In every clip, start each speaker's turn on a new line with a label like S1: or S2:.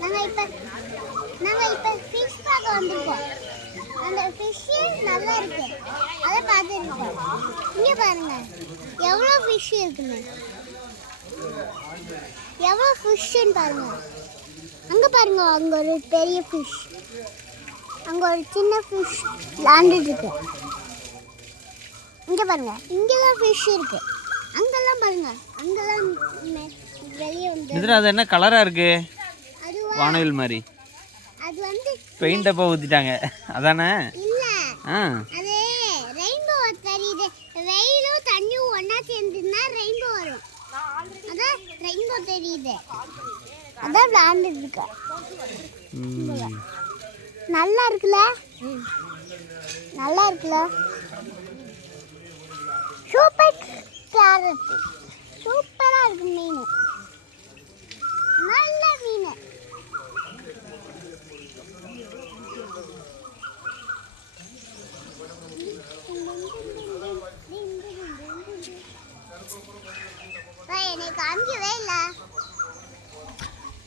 S1: நாங்கள் இப்போ நாங்கள் இப்போ ஃபிஷ் பார்க்க வந்திருக்கோம். அந்த ஃபிஷ்ஷு நல்லா இருக்கு. அதை பார்த்துருக்கோம். இங்கே பாருங்க. எவ்வளோ ஃபிஷ் இருக்குன்னு. எவ்வளோ ஃபிஷ்ஷுன்னு பாருங்க. அங்கே பாருங்க அங்கே ஒரு பெரிய ஃபிஷ் அங்கே ஒரு சின்ன ஃபிஷ் விளாண்டுட்டு இருக்கு. இங்கே பாருங்க. இங்கெல்லாம் ஃபிஷ் இருக்கு. அங்கெல்லாம் பாருங்க. அங்கெல்லாம் வெளியே வந்து
S2: என்ன கலராக
S1: இருக்குது
S2: வானவில் மாதிரி
S1: அது வந்து
S2: பெயிண்ட் அப்போ ஊற்றிட்டாங்க அதானே?
S1: இல்ல.
S2: ஆ.
S1: அது ரெயின்போ தெரியுது. வெயிலும் தண்ணியும் ஒண்ணா சேர்ந்துன்னா ரெயின்போ வரும். அதான் ரெயின்போ தெரியுது. அதான் விளையாண்டுட்டு இருக்க
S2: ம்.
S1: நல்லா இருக்குல்ல? நல்லா இருக்குல்ல? சூப்பர் கேரட் சூப்பரா இருக்கு மீன் நல்ல மீன் எனக்கு காமிக்கவே இல்லை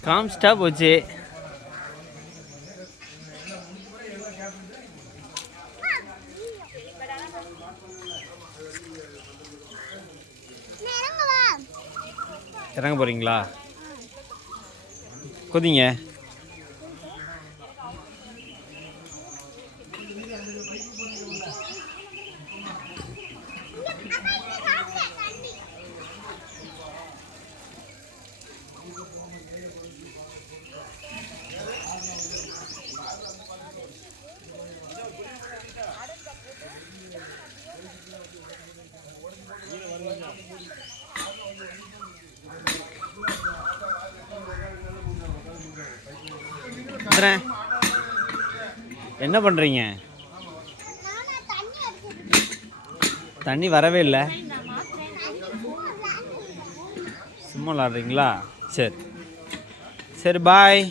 S2: காமிச்சிட்டா போச்சு. இறங்க போகிறீங்களா கொதிங்க. என்ன பண்ணுறீங்க
S1: தண்ணி
S2: தண்ணி வரவே இல்லை. சும்மா விளாட்றீங்களா? சரி. சரி பாய்